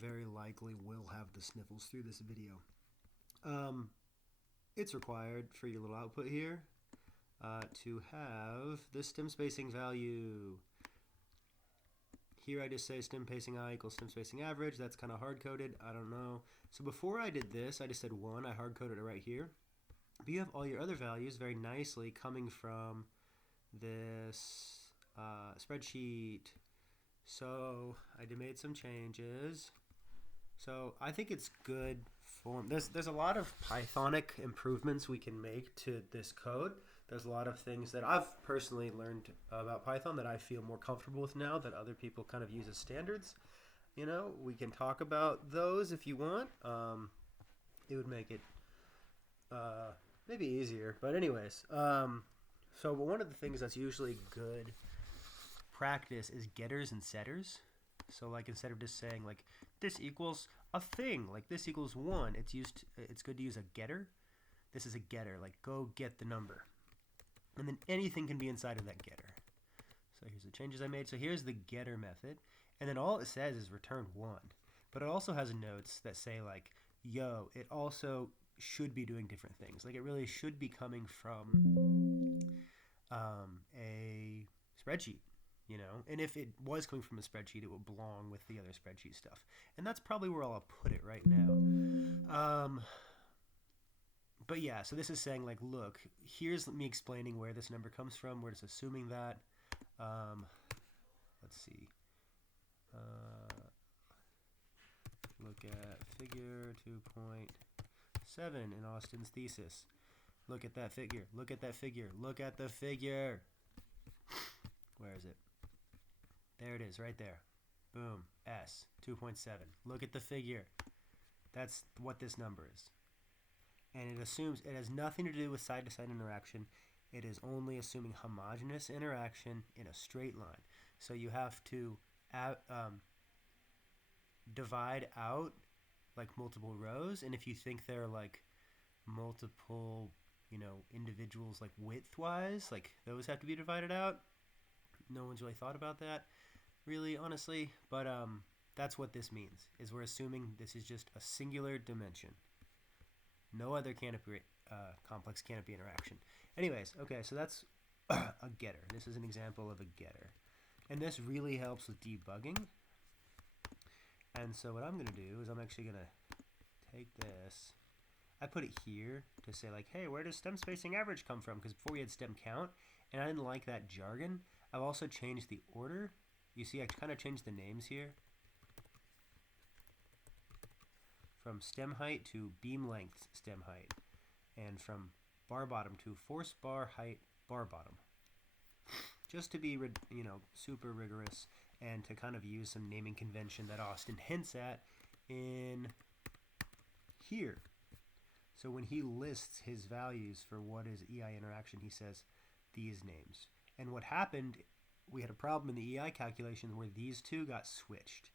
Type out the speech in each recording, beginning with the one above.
very likely will have the sniffles through this video. It's required for your little output here to have the stem spacing value. Here I just say stem spacing I equals stem spacing average. That's kind of hard-coded. I don't know. So before I did this, I just said 1. I hard-coded it right here. But you have all your other values very nicely coming from this spreadsheet. So I made some changes. So I think it's good form. There's a lot of Pythonic improvements we can make to this code. There's a lot of things that I've personally learned about Python that I feel more comfortable with now that other people kind of use as standards. You know, we can talk about those if you want. It would make it maybe easier. But anyways, so one of the things that's usually good practice is getters and setters. So like instead of just saying like this equals a thing, like this equals 1, it's good to use a getter. This is a getter, like go get the number. And then anything can be inside of that getter. So here's the changes I made. So here's the getter method. And then all it says is return 1. But it also has notes that say like, yo, it also should be doing different things. Like it really should be coming from a spreadsheet, you know? And if it was coming from a spreadsheet, it would belong with the other spreadsheet stuff. And that's probably where I'll put it right now. But yeah, so this is saying like, look, here's me explaining where this number comes from. We're just assuming that. Let's see. Look at figure 2.7 in Austin's thesis. Look at that figure. Look at that figure. Look at the figure. Where is it? There it is, right there. Boom. S 2.7. Look at the figure. That's what this number is. And it assumes it has nothing to do with side-to-side interaction. It is only assuming homogeneous interaction in a straight line. So you have to divide out like multiple rows, and if you think they're like multiple, you know, individuals like width-wise, like those have to be divided out. No one's really thought about that, really, honestly. But that's what this means, is we're assuming this is just a singular dimension. No other canopy, complex canopy interaction. Anyways, okay, so that's a getter. This is an example of a getter. And this really helps with debugging. And so what I'm going to do is I'm actually going to take this. I put it here to say like, hey, where does stem spacing average come from? Because before we had stem count, and I didn't like that jargon. I've also changed the order. You see, I kind of changed the names here. From stem height to beam length stem height, and from bar bottom to force bar height bar bottom, just to be, you know, super rigorous and to kind of use some naming convention that Austin hints at in here. So when he lists his values for what is EI interaction, he says these names. And what happened, we had a problem in the EI calculation where these two got switched.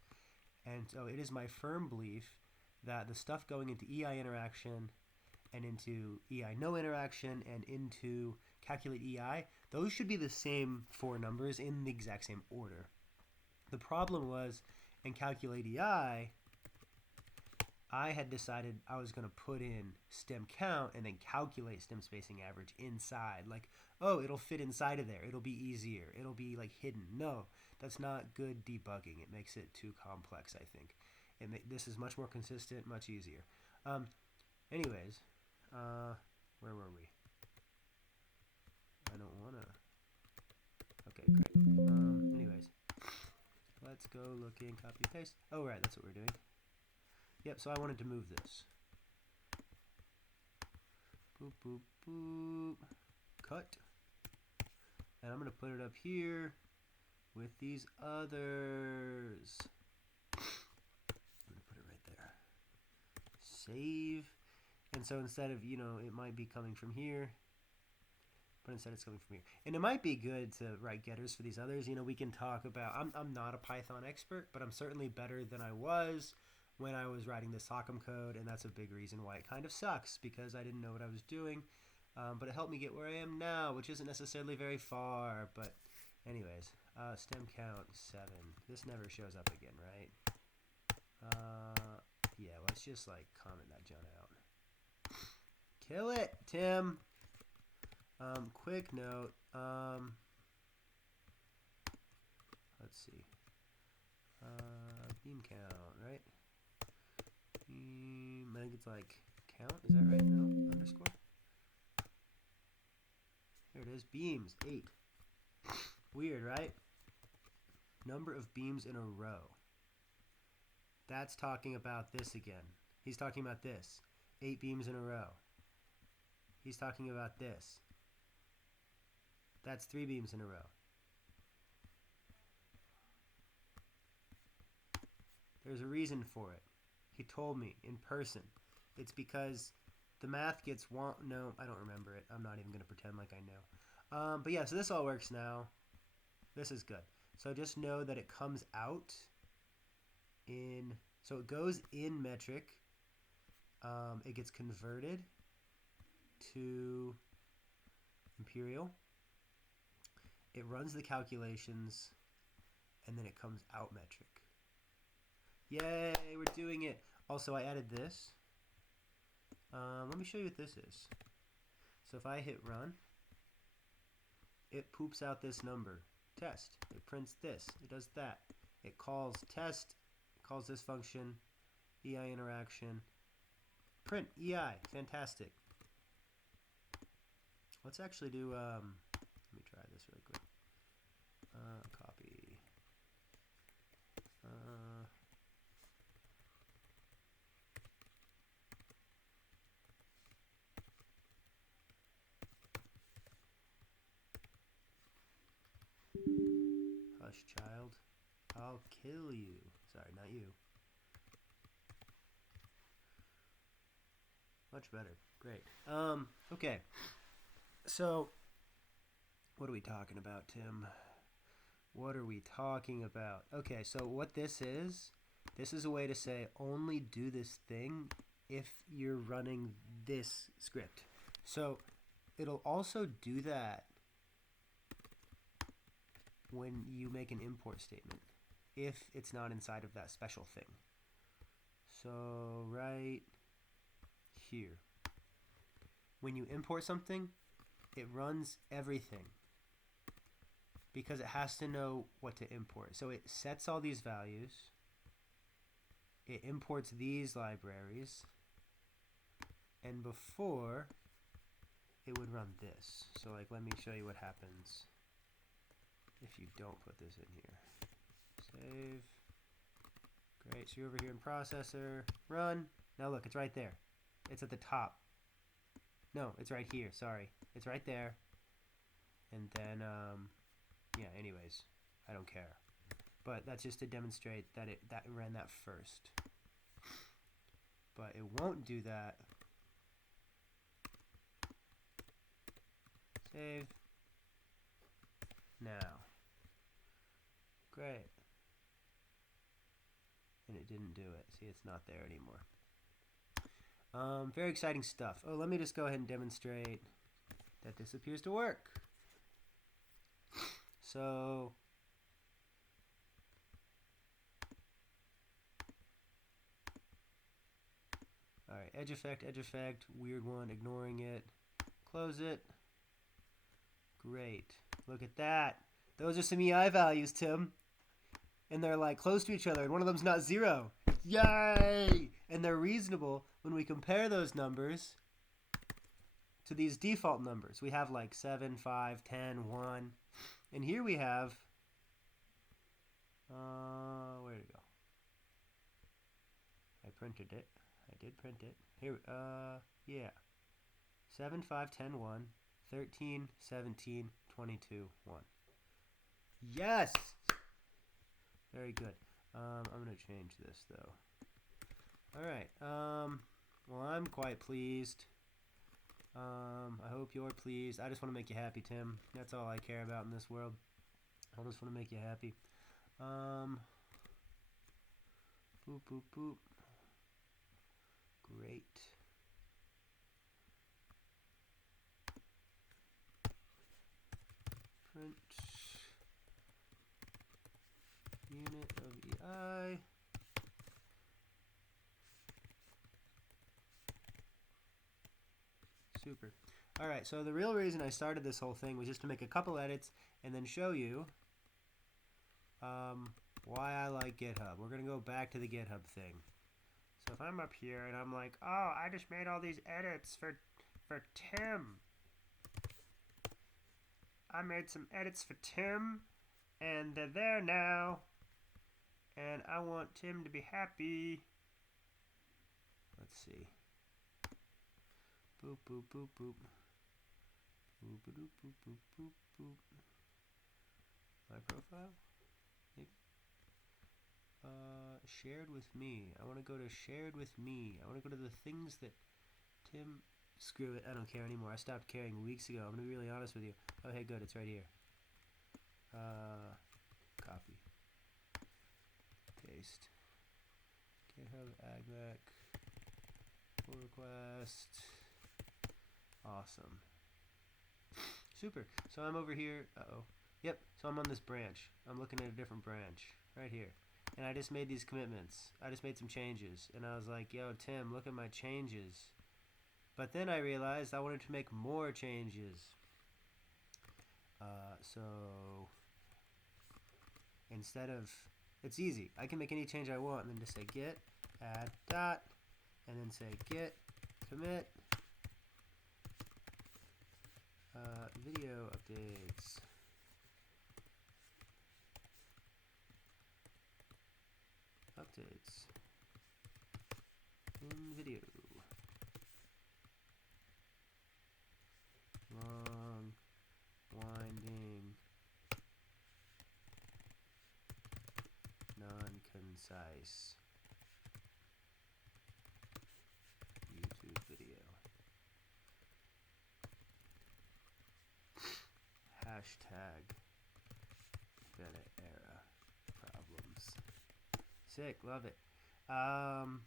And so it is my firm belief that the stuff going into EI interaction and into EI no interaction and into calculate EI, those should be the same four numbers in the exact same order. The problem was in calculate EI, I had decided I was going to put in stem count and then calculate stem spacing average inside. Like, oh, it'll fit inside of there. It'll be easier. It'll be like hidden. No, that's not good debugging. It makes it too complex, I think. This is much more consistent, much easier. Anyways, where were we? I don't want to. Okay, great. Anyways, let's go looking, copy, paste. Oh, right, that's what we're doing. Yep, so I wanted to move this. Boop, boop, boop. Cut. And I'm going to put it up here with these others. Save. And so instead of, you know, it might be coming from here, but instead it's coming from here. And it might be good to write getters for these others. You know, we can talk about, I'm not a Python expert, but I'm certainly better than I was when I was writing this Sock'em code, and that's a big reason why it kind of sucks, because I didn't know what I was doing. But it helped me get where I am now, which isn't necessarily very far. But anyways, stem count 7. This never shows up again, right? Yeah, let's just like comment that John out. Kill it, Tim. Quick note. Let's see. Beam count, right? I think it's like count. Is that right? No? Underscore? Here it is. Beams. 8. Weird, right? Number of beams in a row. That's talking about this again. He's talking about this. 8 beams in a row. He's talking about this. That's 3 beams in a row. There's a reason for it. He told me in person. It's because the math gets no, I don't remember it. I'm not even going to pretend like I know. But yeah, so this all works now. This is good. So just know that it comes out in, so it goes in metric. It gets converted to imperial. It runs the calculations, and then it comes out metric. Yay, we're doing it. Also, I added this. Let me show you what this is. So if I hit run, it poops out this number, test. It prints this. It does that. It calls test, calls this function, EI interaction, print EI. Fantastic. Let's actually do, let me try this really quick. Copy. Hush, child. I'll kill you. Sorry, not you. Much better. Great. Okay. So, what are we talking about, Tim? What are we talking about? Okay, so what this is a way to say only do this thing if you're running this script. So, it'll also do that when you make an import statement, if it's not inside of that special thing. So right here, when you import something, it runs everything because it has to know what to import. So it sets all these values, it imports these libraries, and before it would run this. So like, let me show you what happens if you don't put this in here. Save. Great, so you're over here in processor, run. Now look, it's right there. It's at the top. No, it's right here, sorry. It's right there. And then, yeah, anyways, I don't care. But that's just to demonstrate that it ran that first. But it won't do that. Save. Now. Great. And it didn't do it. See, it's not there anymore. Very exciting stuff. Oh, let me just go ahead and demonstrate that this appears to work. So, alright, edge effect, weird one, ignoring it. Close it. Great. Look at that. Those are some EI values, Tim. And they're like close to each other, and one of them's not 0. Yay! And they're reasonable when we compare those numbers to these default numbers. We have like 7, 5, 10, 1. And here we have, where'd it go? I printed it. I did print it. Here, yeah. 7, 5, 10, 1, 13, 17, 22, 1. Yes! Very good. I'm going to change this, though. Alright, well, I'm quite pleased. I hope you're pleased. I just want to make you happy, Tim. That's all I care about in this world. I just want to make you happy. Boop, boop, boop. Great. Print unit of EI. Super. All right, so the real reason I started this whole thing was just to make a couple edits and then show you why I like GitHub. We're going to go back to the GitHub thing. So if I'm up here and I'm like, oh, I just made all these edits for Tim. I made some edits for Tim, and they're there now. And I want Tim to be happy. Let's see. Boop, boop, boop, boop. Boop, boop, boop, boop, boop, boop. My profile? Maybe? Shared with me. I want to go to shared with me. I want to go to the things that Tim... Screw it. I don't care anymore. I stopped caring weeks ago. I'm going to be really honest with you. Oh, hey, good. It's right here. Copy. Paste. GitHub AgMac. Pull request. Awesome. Super. So I'm over here. Uh-oh. Yep. So I'm on this branch. I'm looking at a different branch. Right here. And I just made these commitments. I just made some changes. And I was like, yo, Tim, look at my changes. But then I realized I wanted to make more changes. So instead of, it's easy. I can make any change I want and then just say git add dot and then say git commit video updates. Updates in video. Long, winding, non-concise YouTube video. Hashtag Beta era problems. Sick, love it. And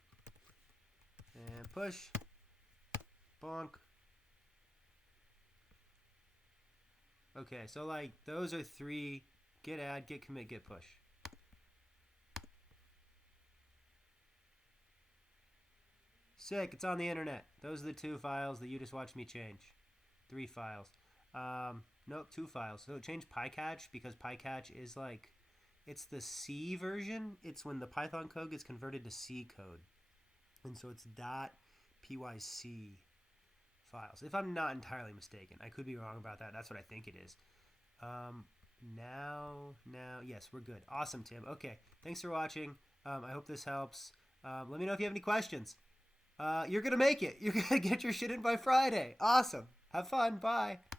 push. Bonk. Okay, so like those are three: git add, git commit, git push. Sick, it's on the internet. Those are the two files that you just watched me change. 3 files. Nope, 2 files. So change PyCatch because PyCatch is like, it's the C version. It's when the Python code gets converted to C code. And so it's .pyc files, if I'm not entirely mistaken. I could be wrong about that. That's what I think it is. Now, yes, we're good. Awesome, Tim. Okay, thanks for watching. I hope this helps. Let me know if you have any questions. You're going to make it. You're going to get your shit in by Friday. Awesome. Have fun. Bye.